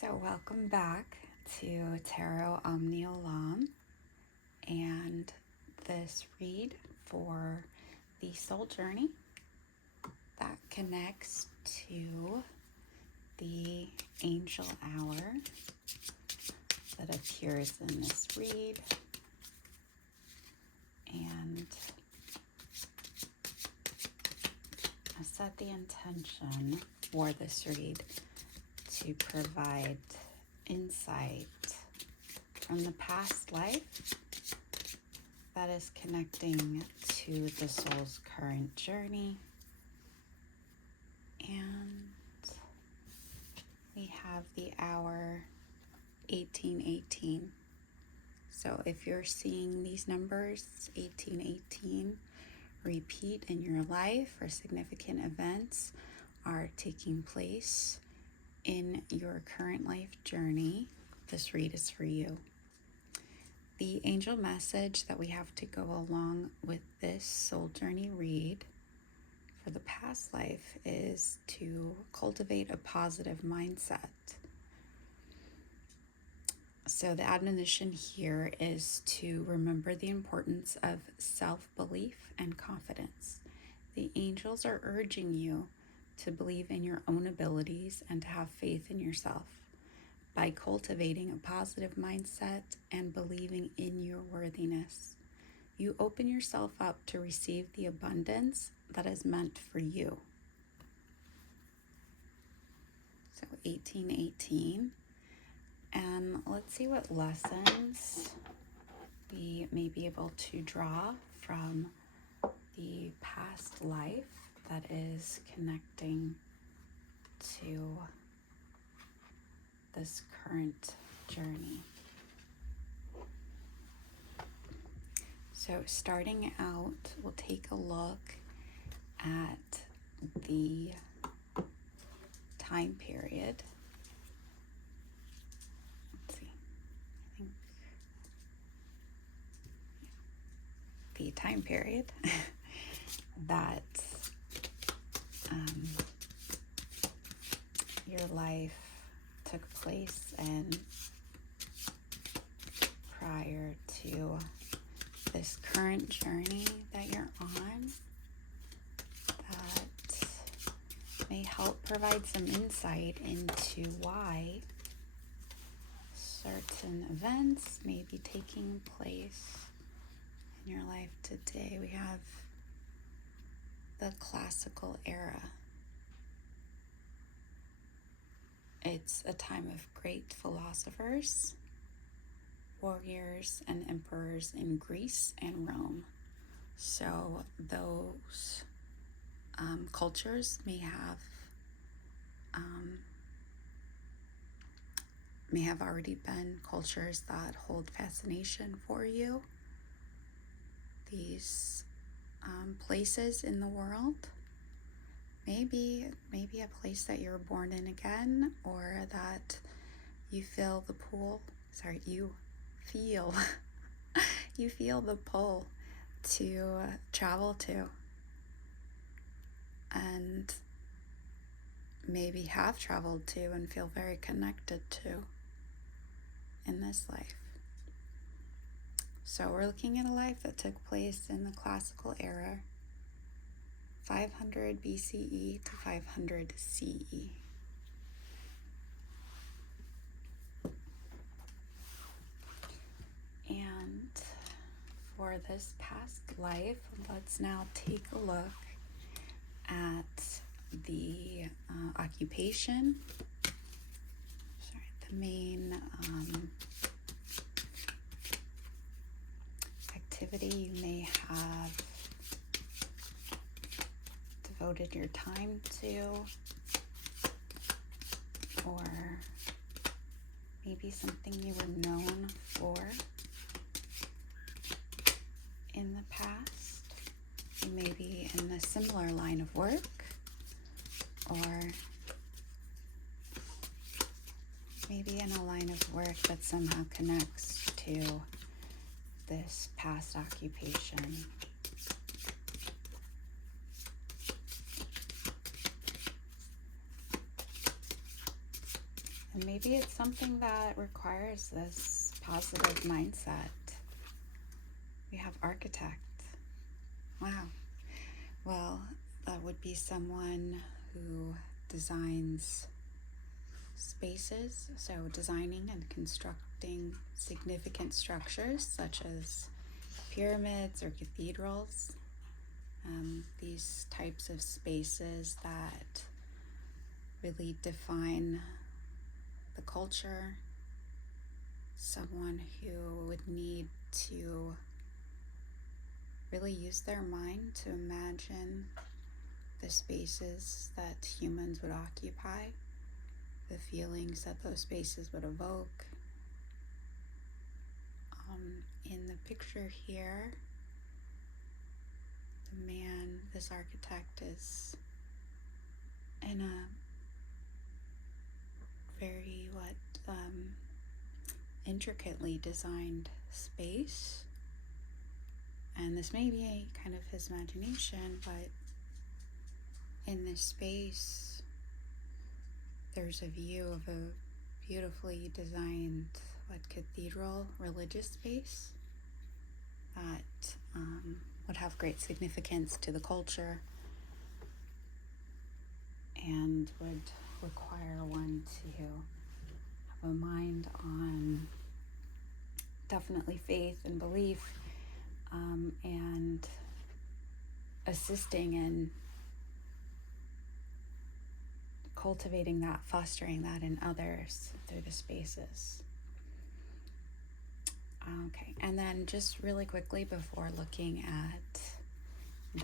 So welcome back to Tarot OMNIOLAM and this read for the soul journey that connects to the angel hour that appears in this read. And I set the intention for this read to provide insight from the past life that is connecting to the soul's current journey. And we have the hour 1818. So if you're seeing these numbers, 1818, repeat in your life, or significant events are taking place in your current life journey, this read is for you. The angel message that we have to go along with this soul journey read for the past life is to cultivate a positive mindset. So the admonition here is to remember the importance of self-belief and confidence. The angels are urging you to believe in your own abilities and to have faith in yourself. By cultivating a positive mindset and believing in your worthiness, you open yourself up to receive the abundance that is meant for you. So 1818. And let's see what lessons we may be able to draw from the past life that is connecting to this current journey. So starting out, we'll take a look at the time period. Let's see, I think the time period that your life took place in prior to this current journey that you're on, that may help provide some insight into why certain events may be taking place in your life today. We have the classical era. It's a time of great philosophers, warriors, and emperors in Greece and Rome. So those cultures may have already been cultures that hold fascination for you. These places in the world, maybe a place that you're born in again, or that you feel the pull to travel to, and maybe have traveled to and feel very connected to in this life. So we're looking at a life that took place in the classical era, 500 BCE to 500 CE. And for this past life, let's now take a look at the occupation, the main activity you may have devoted your time to, or maybe something you were known for in the past. You may be in a similar line of work, or maybe in a line of work that somehow connects to this past occupation. And maybe it's something that requires this positive mindset. We have architect. Wow. Well, that would be someone who designs spaces, so designing and constructing significant structures such as pyramids or cathedrals. These types of spaces that really define the culture. Someone who would need to really use their mind to imagine the spaces that humans would occupy, the feelings that those spaces would evoke. In the picture here, the man, this architect, is in a very intricately designed space. And this may be kind of his imagination, but in this space, there's a view of a beautifully designed cathedral religious space that would have great significance to the culture and would require one to have a mind on definitely faith and belief, and assisting in cultivating that, fostering that in others through the spaces. Okay, and then just really quickly before looking at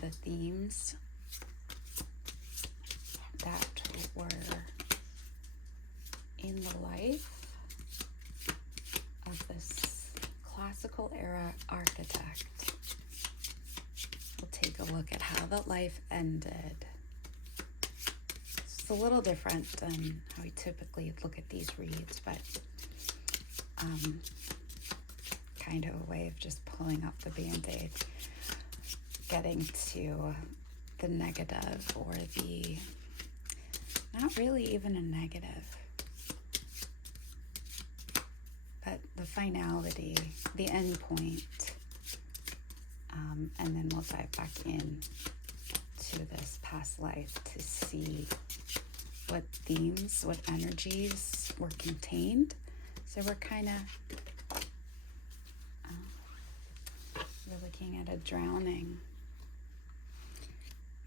the themes that were in the life of this classical era architect, we'll take a look at how the life ended. It's a little different than how we typically look at these reads, but kind of a way of just pulling up the band-aid, getting to the negative, or the, not really even a negative, but the finality, the end point. And then we'll dive back in to this past life to see what themes, what energies were contained. So we're kind of we're looking at a drowning.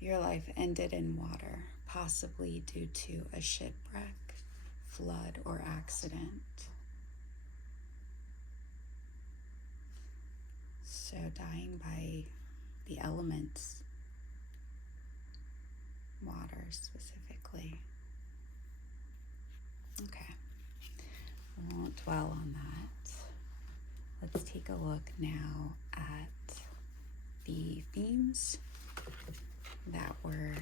Your life ended in water, possibly due to a shipwreck, flood, or accident. So dying by the elements, water specifically. Okay, I won't dwell on that. Let's take a look now at the themes that were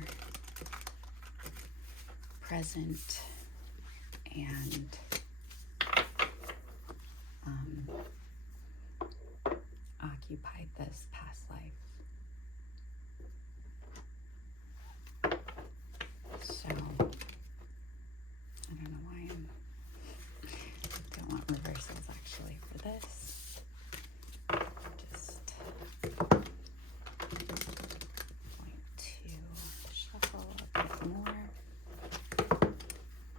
present and occupied this past life. So, I don't know why I don't want reversals actually for this. Just going to shuffle a bit more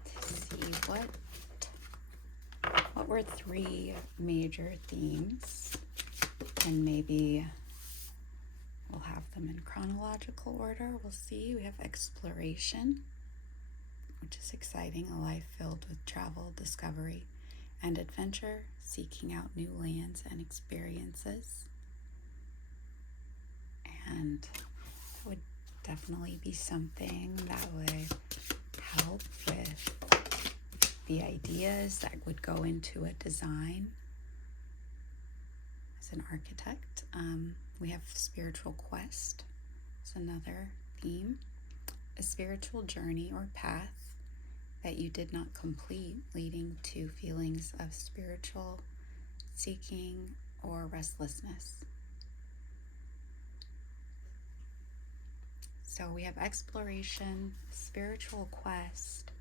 to see what were three major themes, and maybe we'll have them in chronological order. We'll see. We have exploration, which is exciting, a life filled with travel, discovery, and adventure, seeking out new lands and experiences. And that would definitely be something that would help with the ideas that would go into a design. As an architect, we have spiritual quest. It's another theme. A spiritual journey or path that you did not complete, leading to feelings of spiritual seeking or restlessness. So we have exploration, spiritual quest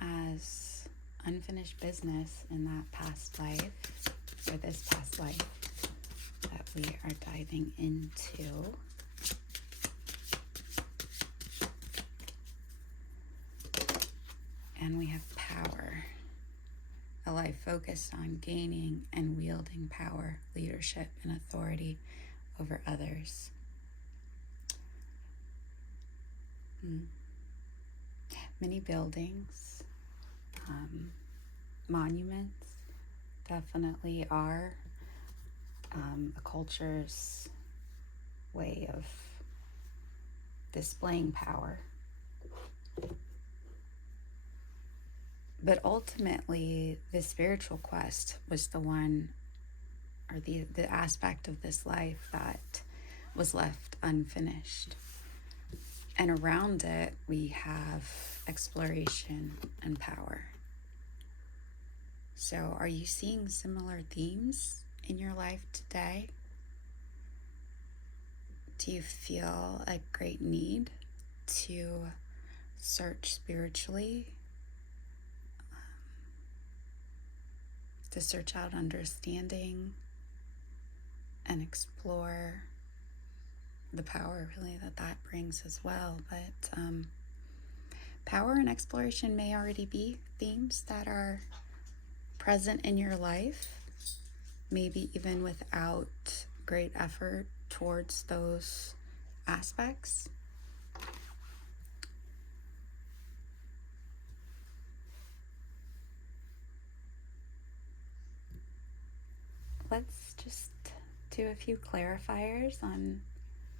as unfinished business in that past life, or this past life that we are diving into. And we have power, a life focused on gaining and wielding power, leadership, and authority over others. Many buildings, monuments definitely are a culture's way of displaying power. But ultimately, the spiritual quest was the one, or the aspect of this life that was left unfinished. And around it, we have exploration and power. So are you seeing similar themes in your life today? Do you feel a great need to search spiritually, to search out understanding and explore the power really that brings as well? But power and exploration may already be themes that are present in your life, maybe even without great effort towards those aspects. Let's just do a few clarifiers on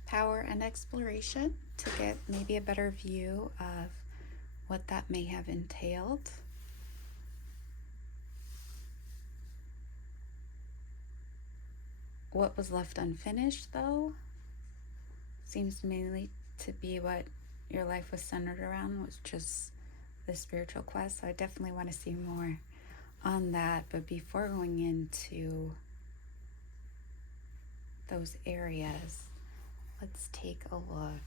power and exploration to get maybe a better view of what that may have entailed. What was left unfinished, though, seems mainly to be what your life was centered around, was just the spiritual quest. So I definitely want to see more on that. But before going into those areas, let's take a look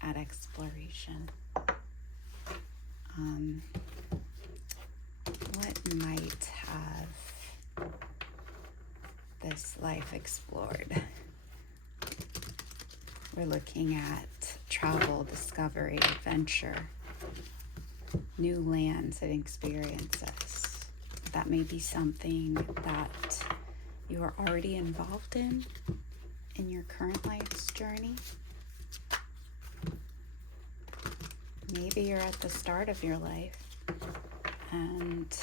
at exploration. What might have this life explored? We're looking at travel, discovery, adventure, new lands and experiences. That may be something that you are already involved in your current life's journey. Maybe you're at the start of your life and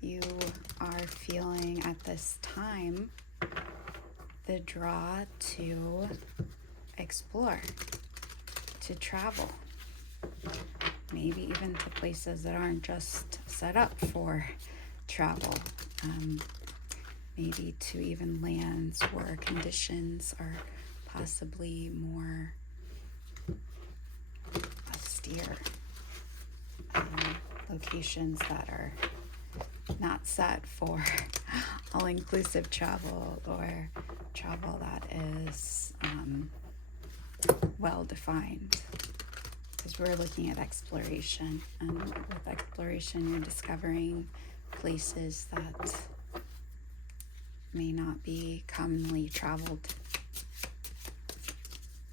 you are feeling at this time the draw to explore, to travel, maybe even to places that aren't just set up for travel, maybe to even lands where conditions are possibly more austere, locations that are not set for all-inclusive travel, or travel that is well-defined. Because we're looking at exploration, and with exploration you're discovering places that may not be commonly traveled,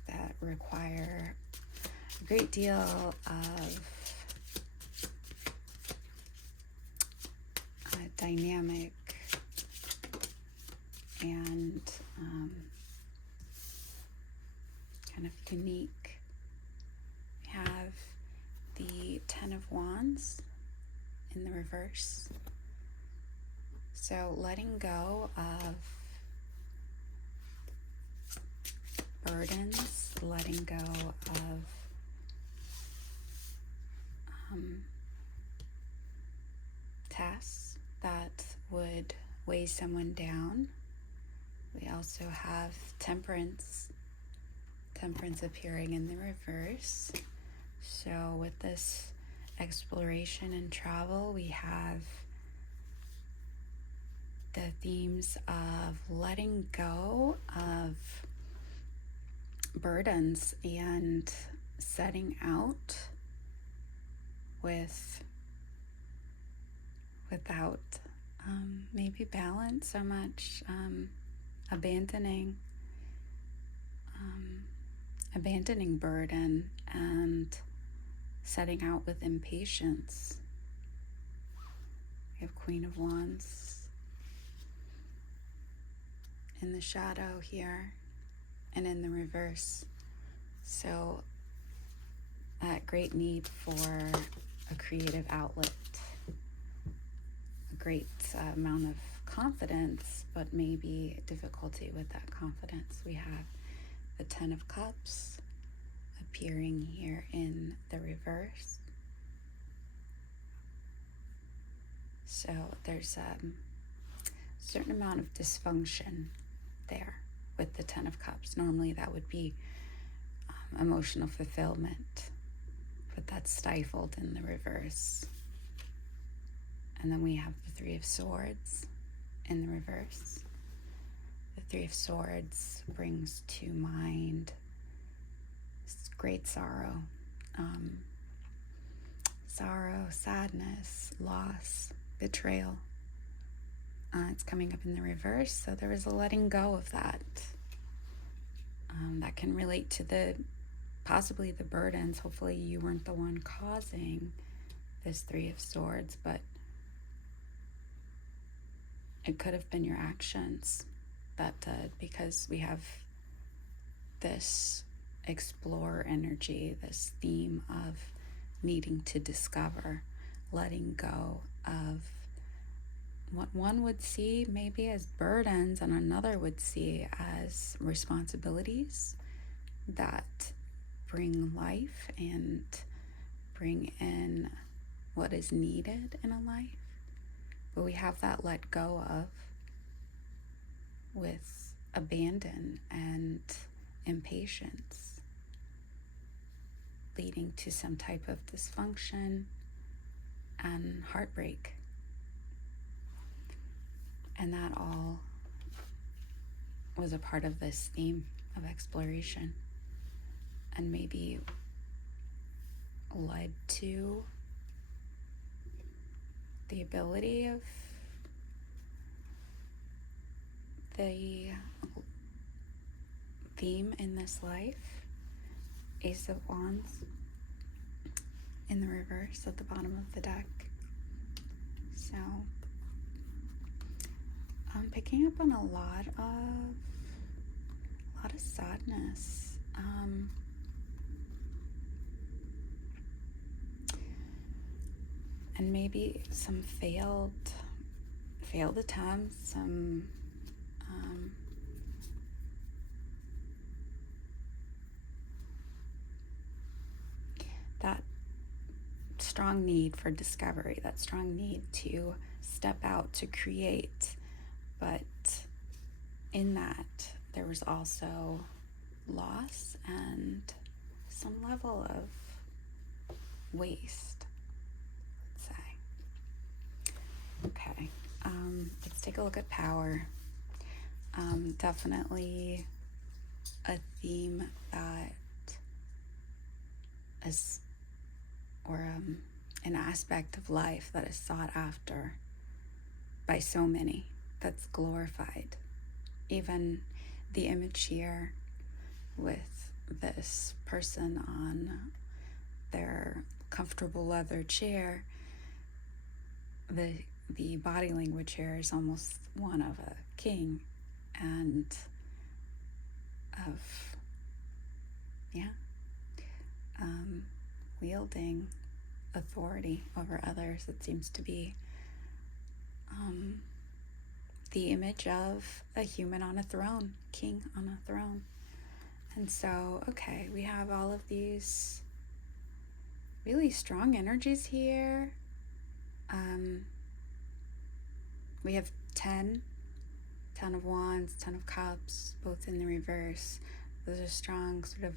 that require a great deal of dynamic and kind of unique. We have the Ten of Wands in the reverse. So letting go of burdens, letting go of tasks that would weigh someone down. We also have Temperance appearing in the reverse. So with this exploration and travel, we have the themes of letting go of burdens and setting out with without maybe balance so much, abandoning burden and setting out with impatience. We have Queen of Wands in the shadow here and in the reverse. So that great need for a creative outlet, a great amount of confidence, but maybe difficulty with that confidence. We have the Ten of Cups appearing here in the reverse. So there's a certain amount of dysfunction there with the Ten of Cups. Normally that would be emotional fulfillment, but that's stifled in the reverse. And then we have the Three of Swords in the reverse. The Three of Swords brings to mind great sorrow, sadness, loss, betrayal. It's coming up in the reverse, so there is a letting go of that. That can relate to possibly the burdens. Hopefully you weren't the one causing this Three of Swords, but it could have been your actions that did, because we have this explore energy, this theme of needing to discover, letting go of what one would see maybe as burdens and another would see as responsibilities that bring life and bring in what is needed in a life. But we have that let go of with abandon and impatience, leading to some type of dysfunction and heartbreak. And that all was a part of this theme of exploration, and maybe led to the ability of the theme in this life, Ace of Wands in the reverse at the bottom of the deck. So I'm picking up on a lot of sadness. And maybe some failed attempts, some that strong need for discovery, that strong need to step out, to create. But in that, there was also loss and some level of waste, let's say. Okay, let's take a look at power. Definitely a theme that is, or an aspect of life that is sought after by so many, that's glorified. Even the image here with this person on their comfortable leather chair, the body language here is almost one of a king and of wielding authority over others. It seems to be the image of a human on a throne, king on a throne. And so, okay, we have all of these really strong energies here. We have 10 of Wands, 10 of Cups, both in the reverse. Those are strong sort of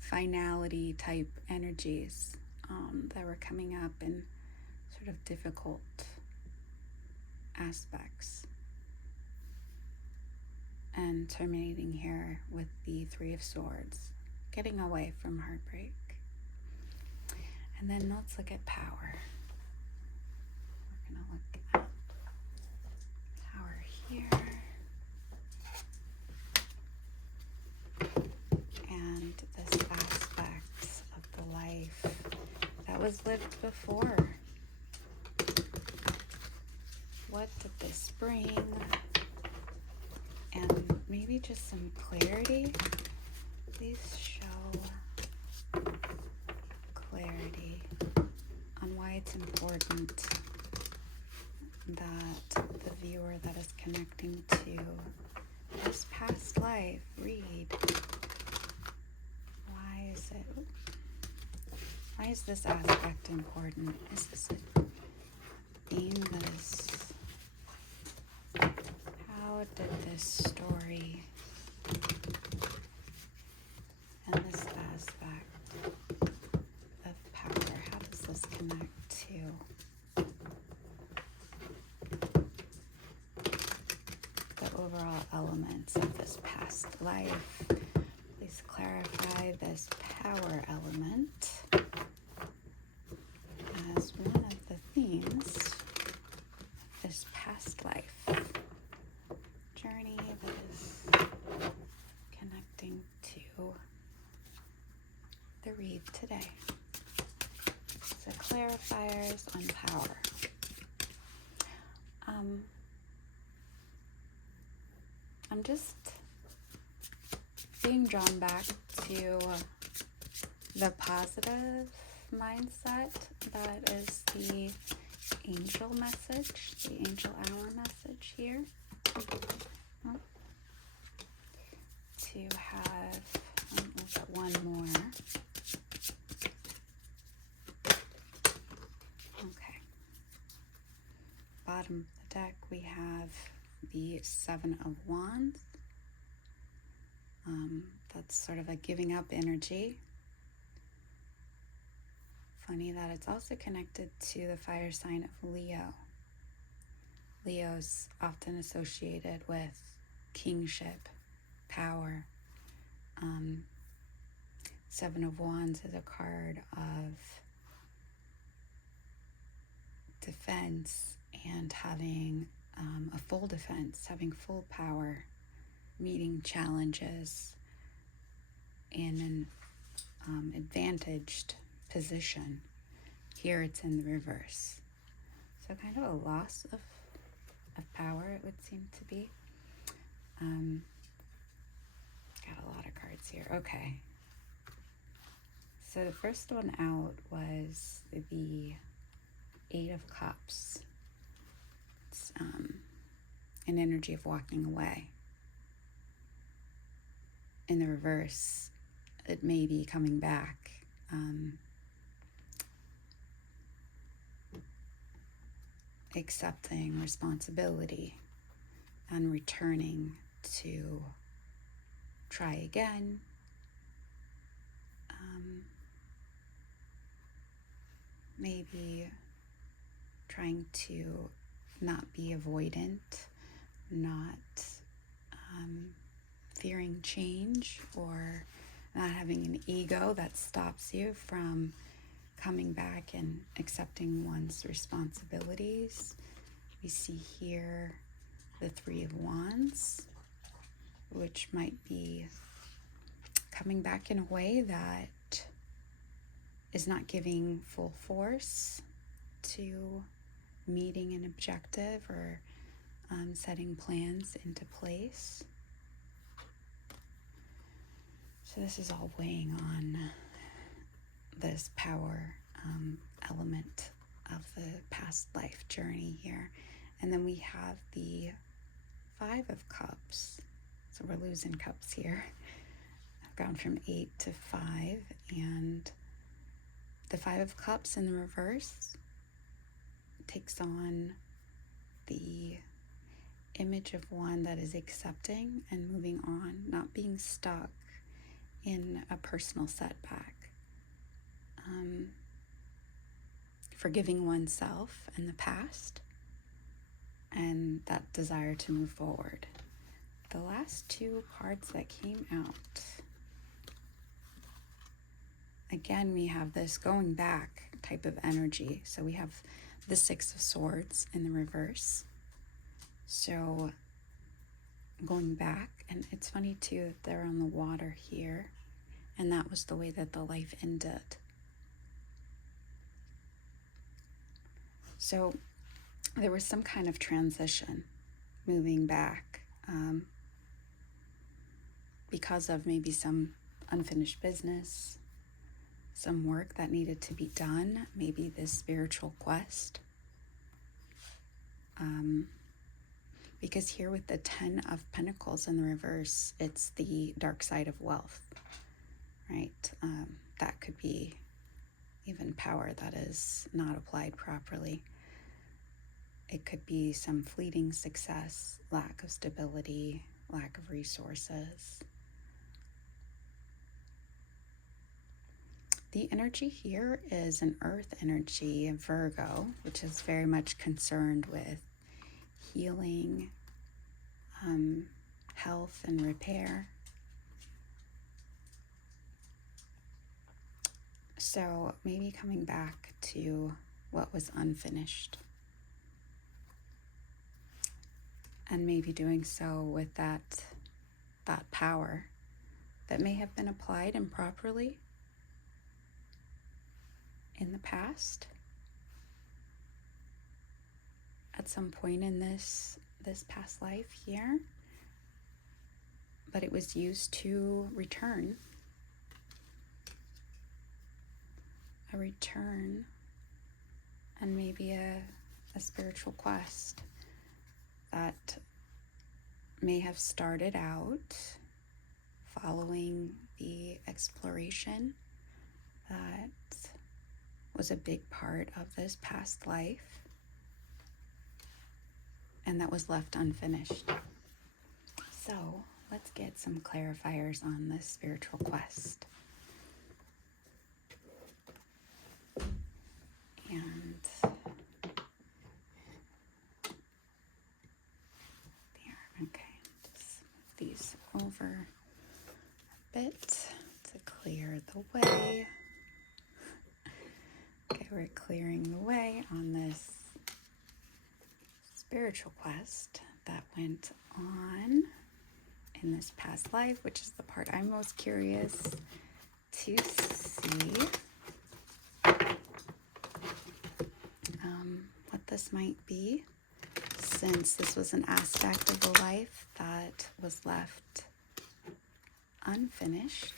finality type energies that were coming up in sort of difficult aspects. And terminating here with the Three of Swords, getting away from heartbreak. And then let's look at power. We're going to look at power here. And this aspect of the life that was lived before. What did this bring? And maybe just some clarity. Please show clarity on why it's important that the viewer that is connecting to this past life read. Why is this aspect important? Is this a theme that is... How did this story and this aspect of power, how does this connect to the overall elements of this past life? Please clarify this power element as one of the themes of this past life journey that is connecting to the read today. So clarifiers on power. I'm just being drawn back to the positive mindset that is the angel message, the angel hour message here. To have, we'll get one more. Okay. Bottom of the deck, we have the Seven of Wands. That's sort of a giving up energy. Funny that it's also connected to the fire sign of Leo. Leo's often associated with kingship, power. Seven of Wands is a card of defense and having a full defense, having full power, meeting challenges in an advantaged position. Here it's in the reverse. So kind of a loss of power, it would seem to be. Got a lot of cards here. Okay. So the first one out was the Eight of Cups. It's an energy of walking away. In the reverse, it may be coming back. Accepting responsibility and returning to try again. Maybe trying to not be avoidant, not fearing change, or not having an ego that stops you from coming back and accepting one's responsibilities. We see here the Three of Wands, which might be coming back in a way that is not giving full force to meeting an objective or setting plans into place. So this is all weighing on this power element of the past life journey here. And then we have the Five of Cups. So we're losing cups here. I've gone from 8 to 5, and the Five of Cups in the reverse takes on the image of one that is accepting and moving on, not being stuck in a personal setback. Forgiving oneself in the past and that desire to move forward. The last two cards that came out, again, we have this going back type of energy. So we have the Six of Swords in the reverse. So going back, and it's funny too that they're on the water here, and that was the way that the life ended. So there was some kind of transition moving back, because of maybe some unfinished business, some work that needed to be done, maybe this spiritual quest. Because here with the 10 of Pentacles in the reverse, it's the dark side of wealth, right? That could be even power that is not applied properly. It could be some fleeting success, lack of stability, lack of resources. The energy here is an earth energy, a Virgo, which is very much concerned with healing, health and repair. So maybe coming back to what was unfinished. And maybe doing so with that power that may have been applied improperly in the past, at some point in this past life here, but it was used to return, and maybe a spiritual quest that may have started out following the exploration that was a big part of this past life and that was left unfinished. So let's get some clarifiers on this spiritual quest. And there, okay, just move these over a bit to clear the way. Okay, we're clearing the way on this spiritual quest that went on in this past life, which is the part I'm most curious to see what this might be, since this was an aspect of the life that was left unfinished.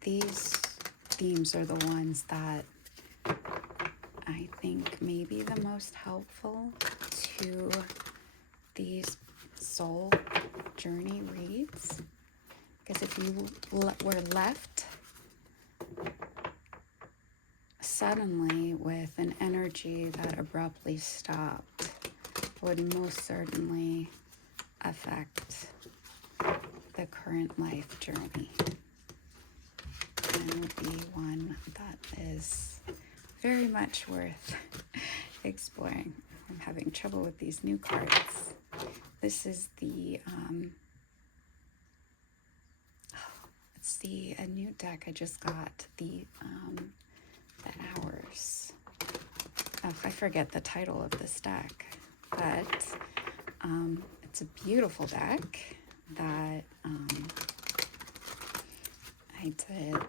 These themes are the ones that I think may be the most helpful to these soul journey reads, because if you were left suddenly with an energy that abruptly stopped, would most certainly affect the current life journey, and would be one that is very much worth exploring. I'm having trouble with these new cards. This is the a new deck I just got, the Hours. Oh, I forget the title of this deck, but it's a beautiful deck that I did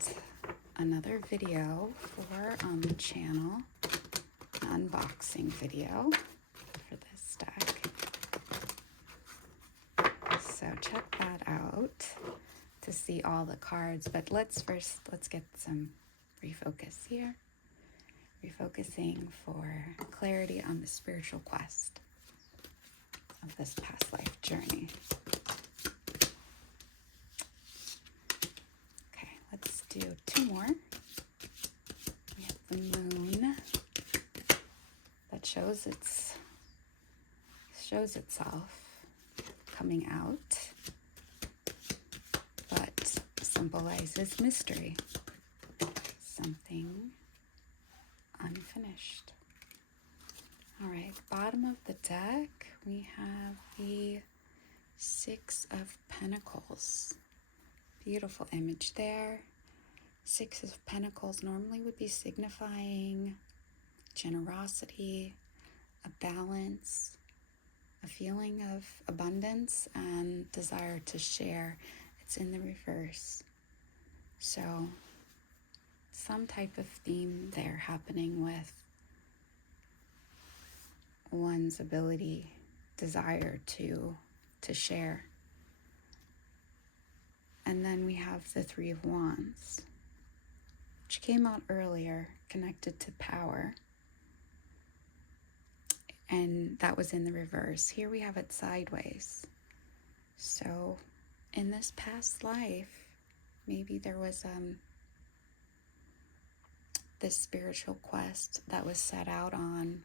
another video for on the channel, an unboxing video for this deck. So check that out to see all the cards. But let's get some refocus here. Refocusing for clarity on the spiritual quest of this past life journey. Okay, let's do two more. We have the moon that shows itself coming out, but symbolizes mystery, something unfinished. All right, bottom of the deck, we have the Six of Pentacles. Beautiful image there. Six of Pentacles normally would be signifying generosity, a balance, a feeling of abundance and desire to share. It's in the reverse. So some type of theme there happening with one's ability, desire to share. And then we have the Three of Wands, which came out earlier, connected to power. And that was in the reverse. Here we have it sideways. So in this past life, maybe there was this spiritual quest that was set out on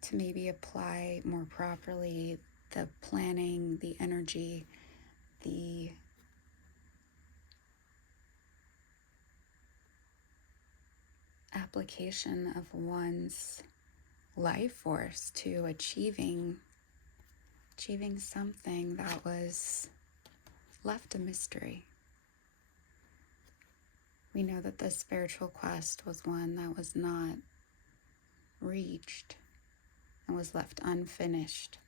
to maybe apply more properly the planning, the energy, the application of one's life force to achieving something that was left a mystery. We know that the spiritual quest was one that was not reached and was left unfinished.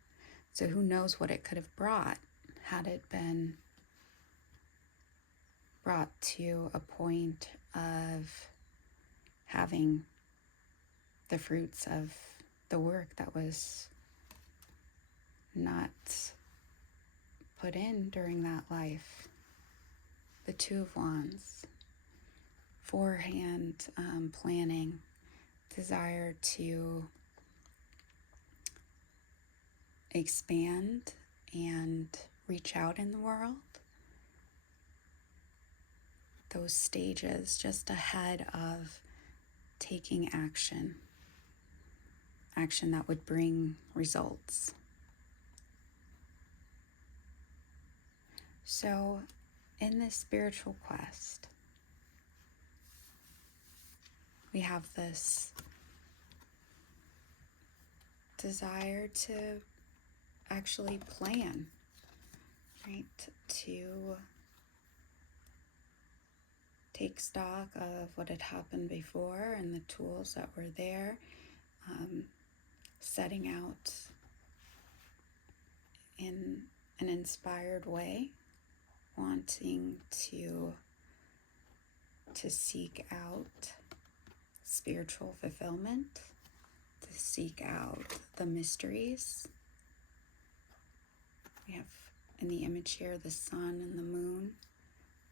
So who knows what it could have brought had it been brought to a point of having the fruits of the work that was not put in during that life. The Two of Wands, forehand planning, desire to expand and reach out in the world. Those stages just ahead of taking action that would bring results. So in this spiritual quest, we have this desire to actually plan, right? To take stock of what had happened before and the tools that were there, setting out in an inspired way, wanting to seek out spiritual fulfillment, to seek out the mysteries. We have in the image here the sun and the moon,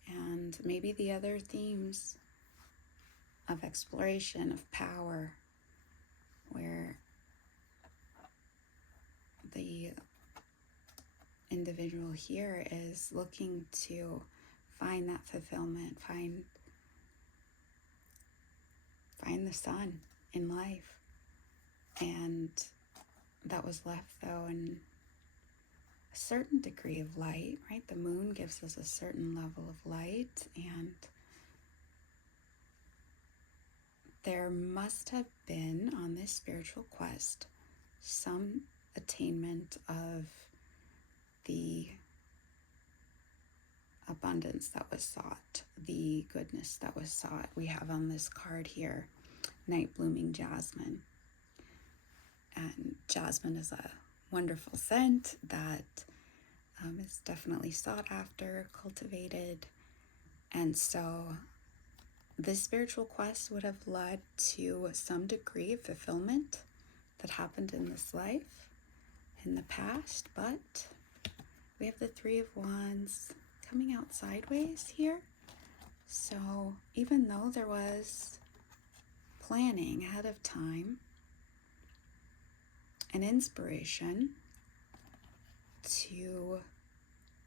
and maybe the other themes of exploration, of power, where the individual here is looking to find that fulfillment, find the sun in life. And that was left, though, in a certain degree of light, right? The moon gives us a certain level of light, and there must have been, on this spiritual quest, some attainment of the abundance that was sought, the goodness that was sought. We have on this card here, night blooming jasmine. And jasmine is a wonderful scent that is definitely sought after, cultivated. And so this spiritual quest would have led to some degree of fulfillment that happened in this life, in the past, but we have the Three of Wands coming out sideways here. So even though there was planning ahead of time, an inspiration to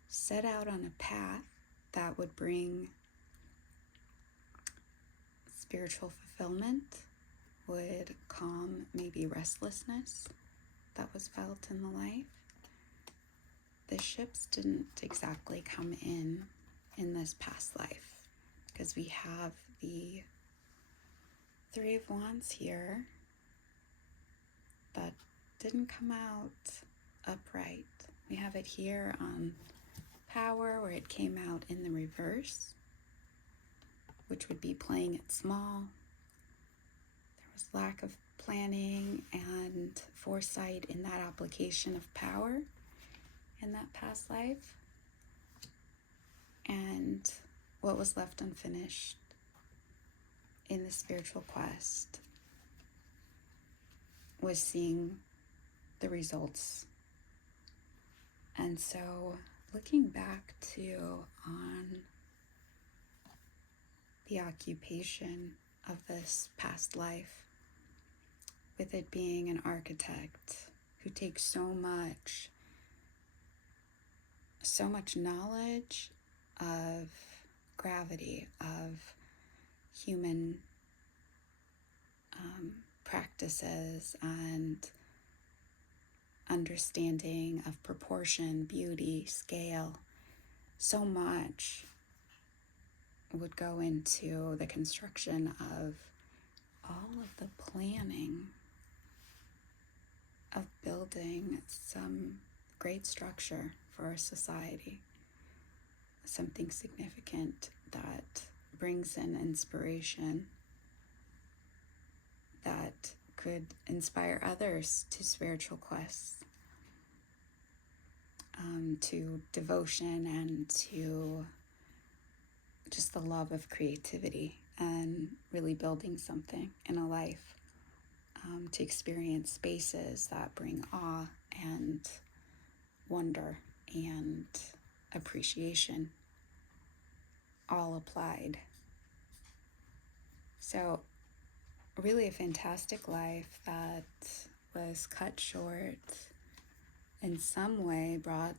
set out on a path that would bring spiritual fulfillment, would calm maybe restlessness that was felt in the life. The ships didn't exactly come in this past life, because we have the Three of Wands here that didn't come out upright. We have it here on power, where it came out in the reverse. which would be playing it small. There was lack of planning and foresight in that application of power in that past life. And what was left unfinished in the spiritual quest was seeing the results. And so looking back to on the occupation of this past life, with it being an architect who takes so much knowledge of gravity, of human practices and understanding of proportion, beauty, scale. So much would go into the construction of all of the planning of building some great structure for our society, something significant that brings in inspiration, that could inspire others to spiritual quests, to devotion, and to just the love of creativity and really building something in a life, to experience spaces that bring awe and wonder and appreciation, all applied. So really a fantastic life that was cut short, in some way brought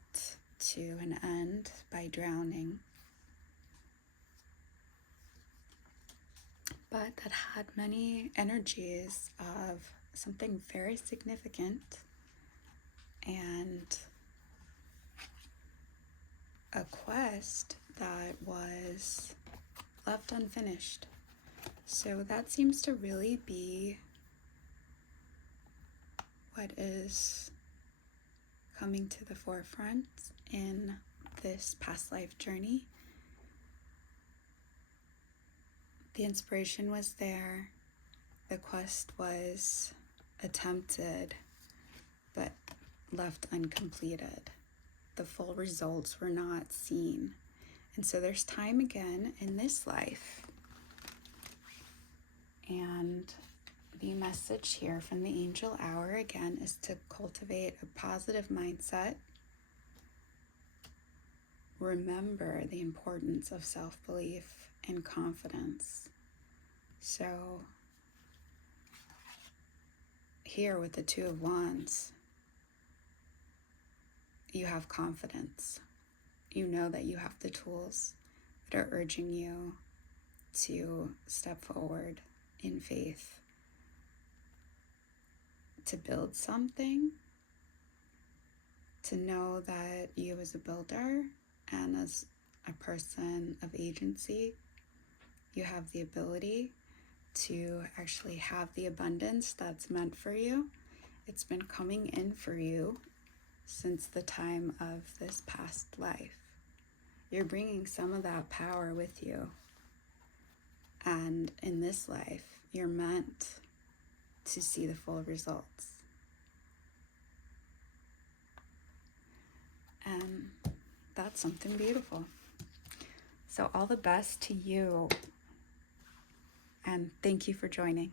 to an end by drowning, but that had many energies of something very significant and a quest that was left unfinished. So that seems to really be what is coming to the forefront in this past life journey. The inspiration was there, the quest was attempted, but left uncompleted. The full results were not seen. And so there's time again in this life. And the message here from the angel hour again is to cultivate a positive mindset. Remember the importance of self-belief and confidence. So here with the Two of Wands, you have confidence. You know that you have the tools that are urging you to step forward in faith, to build something, to know that you as a builder and as a person of agency, you have the ability to actually have the abundance that's meant for you. It's been coming in for you since the time of this past life. You're bringing some of that power with you. And in this life, you're meant to see the full results. And that's something beautiful. So all the best to you. And thank you for joining.